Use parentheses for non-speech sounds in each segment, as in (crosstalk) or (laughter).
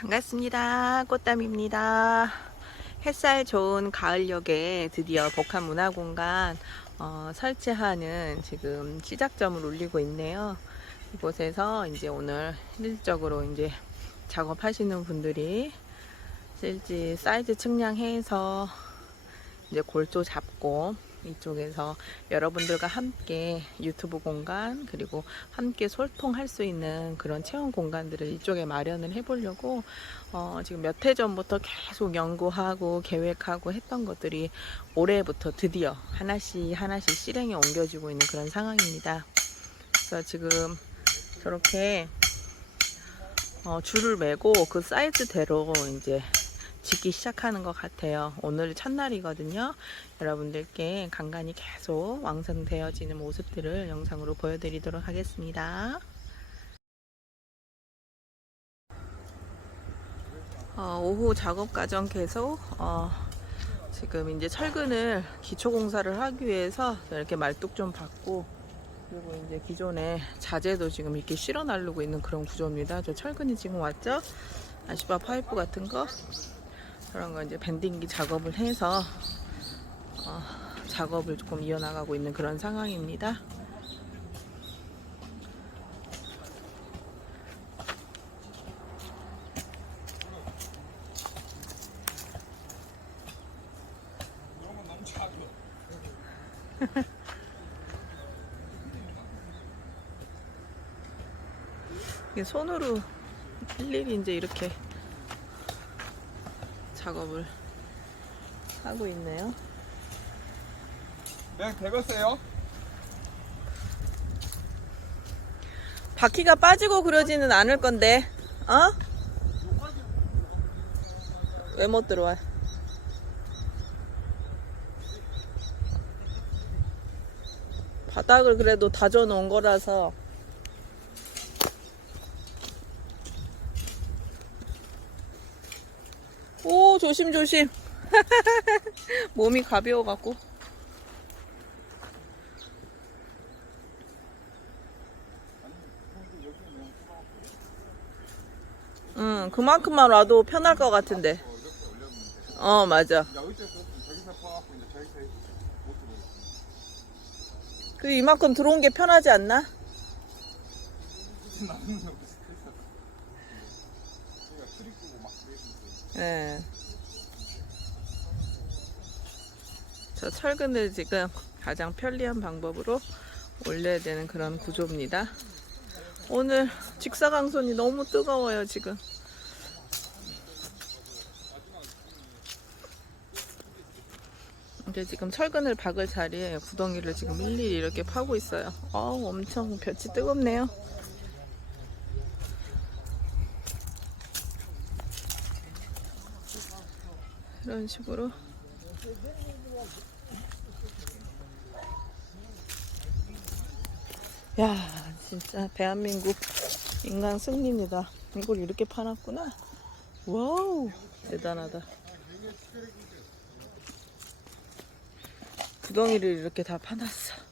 반갑습니다. 꽃담입니다. 햇살 좋은 가을녘에 드디어 복합문화공간 어, 설치하는 지금 시작점을 올리고 있네요. 이곳에서 이제 오늘 실질적으로 이제 작업하시는 분들이 실제 사이즈 측량해서 이제 골조 잡고 이쪽에서 여러분들과 함께 유튜브 공간 그리고 함께 소통할 수 있는 그런 체험 공간들을 이쪽에 마련을 해보려고 어, 지금 몇 해 전부터 계속 연구하고 계획하고 했던 것들이 올해부터 드디어 하나씩 하나씩 실행에 옮겨지고 있는 그런 상황입니다. 그래서 지금 저렇게 어, 줄을 매고 그 사이즈대로 이제 짓기 시작하는 것 같아요. 오늘 첫날이거든요. 여러분들께 간간히 계속 완성되어지는 모습들을 영상으로 보여드리도록 하겠습니다. 어, 오후 작업 과정 계속 어, 지금 이제 철근을 기초 공사를 하기 위해서 이렇게 말뚝 좀 받고 그리고 이제 기존에 자재도 지금 이렇게 실어 나르고 있는 그런 구조입니다. 저 철근이 지금 왔죠? 아시바 파이프 같은 거 그런 거 이제 밴딩기 작업을 해서 어, 작업을 조금 이어나가고 있는 그런 상황입니다. (laughs) 손으로 일일이 이제 이렇게 작업을 하고 있네요. 네, 되겠어요? 바퀴가 빠지고 그러지는 않을 건데, 어? 왜 못 들어와? 바닥을 그래도 다져 놓은 거라서 오 조심 조심 (laughs) 몸이 가벼워 갖고 응 그만큼만 와도 편할 것 같은데 어 맞아. 그 이만큼 들어온 게 편하지 않나? (laughs) 남는 거 비슷했어. 그러니까 출입구고 막 그랬는데. 예. 저 철근을 지금 가장 편리한 방법으로 올려야 되는 그런 구조입니다. 오늘 직사광선이 너무 뜨거워요, 지금. 이제 지금 철근을 박을 자리에 구덩이를 지금 일일이 이렇게 파고 있어요. 어우, 엄청 볕이 뜨겁네요. 이런 식으로. 야 진짜 대한민국 인간 승리입니다. 이걸 이렇게 파놨구나. 와우 대단하다. 구덩이를 이렇게 다 파놨어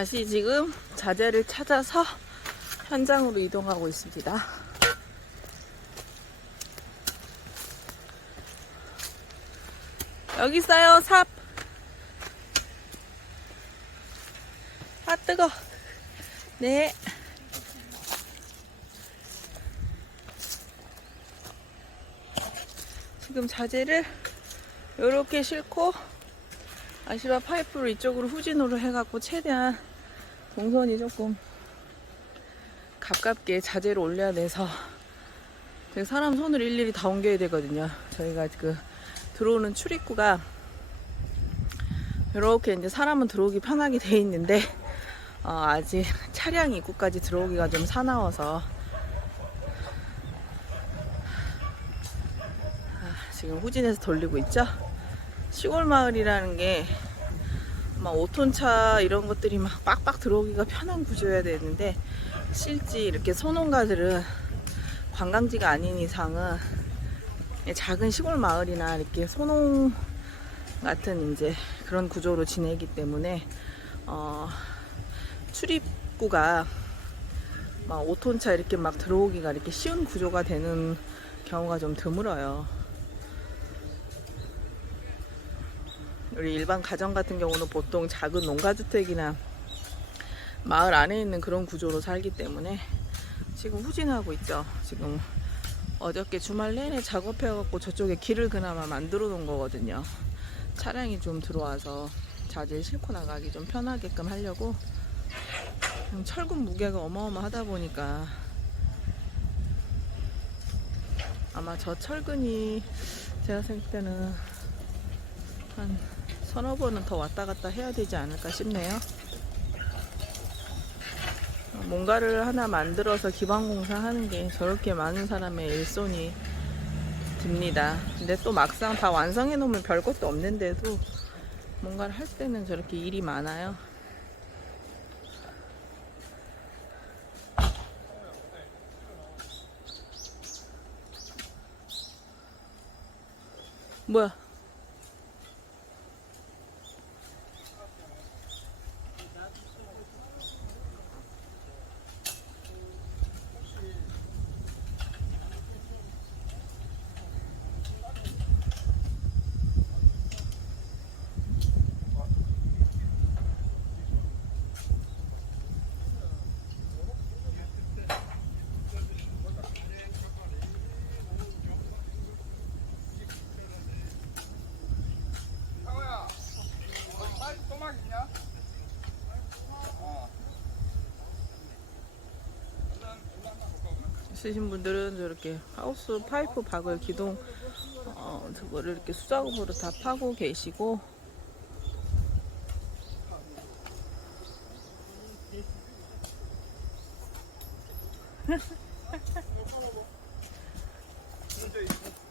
다시 지금 자재를 찾아서 현장으로 이동하고 있습니다. 여기 있어요, 삽. 아, 뜨거. 네. 지금 자재를 이렇게 싣고 아시바 파이프로 이쪽으로 후진으로 해갖고 최대한 동선이 조금 가깝게 자재를 올려야 돼서 사람 손을 일일이 다 옮겨야 되거든요. 저희가 그 들어오는 출입구가 이렇게 이제 사람은 들어오기 편하게 돼 있는데 어, 아직 차량 입구까지 들어오기가 좀 사나워서 아, 지금 후진해서 돌리고 있죠. 시골 마을이라는 게 막 5톤 차 이런 것들이 막 빡빡 들어오기가 편한 구조여야 되는데 실제 이렇게 소농가들은 관광지가 아닌 이상은 작은 시골 마을이나 이렇게 소농 같은 이제 그런 구조로 지내기 때문에 어, 출입구가 막 5톤 차 이렇게 막 들어오기가 이렇게 쉬운 구조가 되는 경우가 좀 드물어요. 우리 일반 가정 같은 경우는 보통 작은 농가주택이나 마을 안에 있는 그런 구조로 살기 때문에 지금 후진하고 있죠. 지금 어저께 주말 내내 작업해갖고 저쪽에 길을 그나마 만들어 놓은 거거든요. 차량이 좀 들어와서 자재를 싣고 나가기 좀 편하게끔 하려고 음, 철근 무게가 어마어마하다 보니까 아마 저 철근이 제가 생각할 때는 한 서너 번은 더 왔다 갔다 해야 되지 않을까 싶네요. 어, 뭔가를 하나 만들어서 기반공사 하는 게 저렇게 많은 사람의 일손이 듭니다. 근데 또 막상 다 완성해 놓으면 별것도 없는데도 뭔가를 할 때는 저렇게 일이 많아요. 뭐야 거기 파이프 또막 있냐? 어. 일단 일단 한번 볼까 그러면? 있으신 분들은 저렇게 하우스 파이프 박을 기동 어, 저거를 이렇게 수작업으로 다 파고 계시고 (laughs)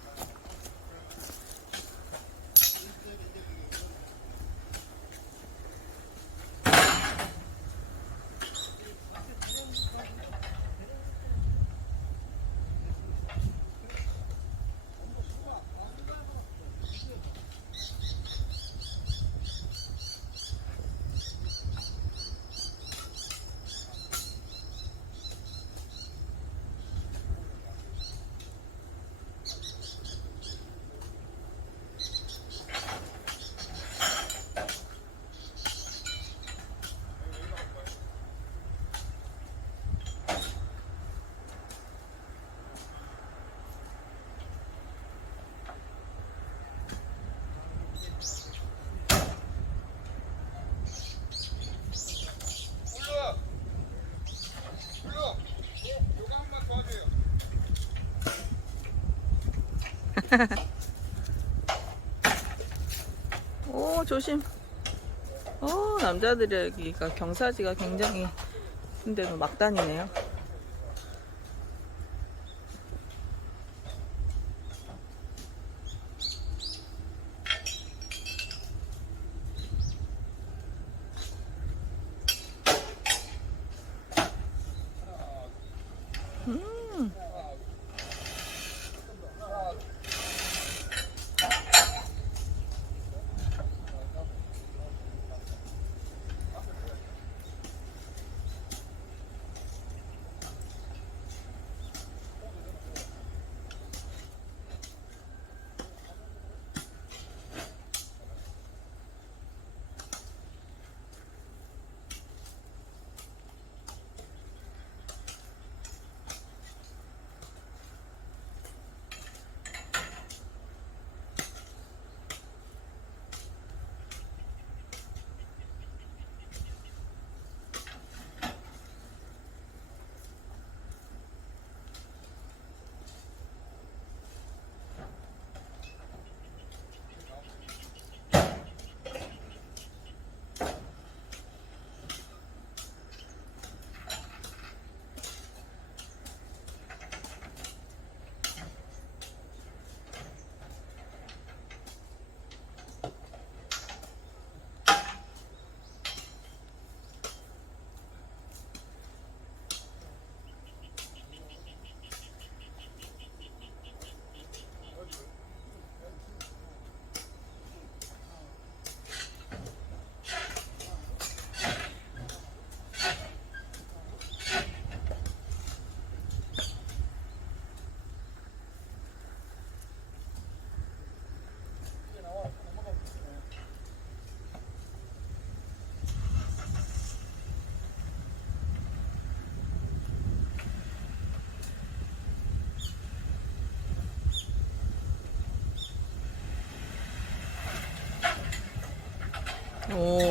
(laughs) 오 조심. 오 남자들이 여기가 경사지가 굉장히 근데도 막 다니네요 오.